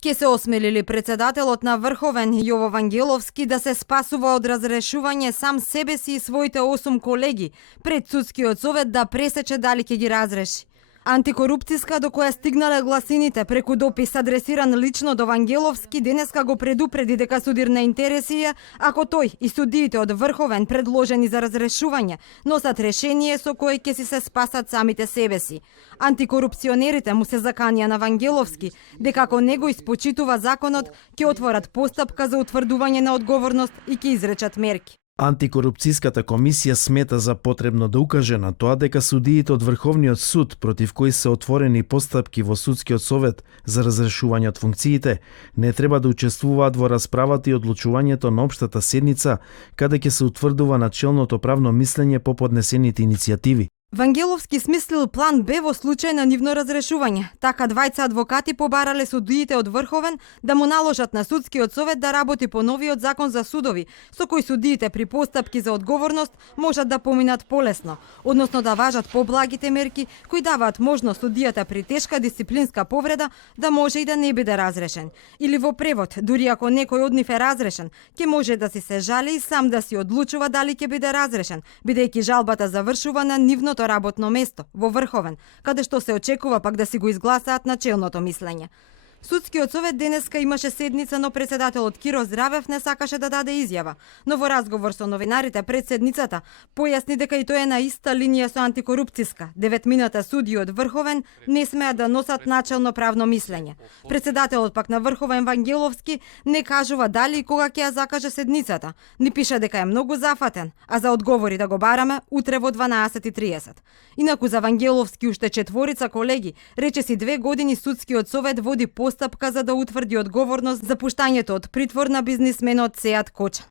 Ке се осмелили председателот на Врховен Јово Вангеловски да се спасува од разрешување сам себе си и своите 8 колеги пред судскиот совет да пресече дали ќе ги разреши. Антикорупцијска до која стигнале гласините преку допис адресиран лично до Вангеловски денеска го предупреди дека судирна интересија ако тој и судиите од Врховен предложени за разрешување носат решение со кое ќе си се спасат самите себе си. Антикорупционерите му се заканија на Вангеловски дека ако не го испочитува законот ќе отворат постапка за утврдување на одговорност и ќе изречат мерки. Антикорупцијската комисија смета за потребно да укаже на тоа дека судиите од Врховниот суд против кои се отворени постапки во судскиот совет за разрешување од функциите не треба да учествуваат во расправата и одлучувањето на општата седница каде ќе се утврдува начелното правно мислење по поднесените иницијативи. Вангеловски смислил план Б во случај на нивно разрешување. Така двајца адвокати побарале судиите од Врховен да му наложат на судскиот совет да работи по новиот закон за судови, со кој судиите при постапки за одговорност можат да поминат полесно, односно да важат поблагите мерки кои даваат можност судијата при тешка дисциплинска повреда да може и да не биде разрешен. Или во превод, дури ако некој од нив е разрешен, ќе може да си се жали и сам да си одлучува дали ќе биде разрешен, бидејќи жалбата завршува на нивното работно место во Врховен, каде што се очекува пак да си го изгласаат начелното мислење. Судскиот совет денеска имаше седница, но председателот Киро Здравев не сакаше да даде изјава, но во разговор со новинарите пред седницата појасни дека и тој е на иста линија со антикорупцијска. 9 судии од Врховен не смеат да носат начелно правно мислење. Председателот пак на Врховен Вангеловски не кажува дали и кога ќе ја закаже седницата. Ни пише дека е многу зафатен, а за одговори да го бараме утре во 12:30. Инаку за Вангеловски уште 4 колеги речиси 2 години судскиот совет води постапка за да утврди одговорност за пуштањето од притвор на бизнисменот Сеат Коча.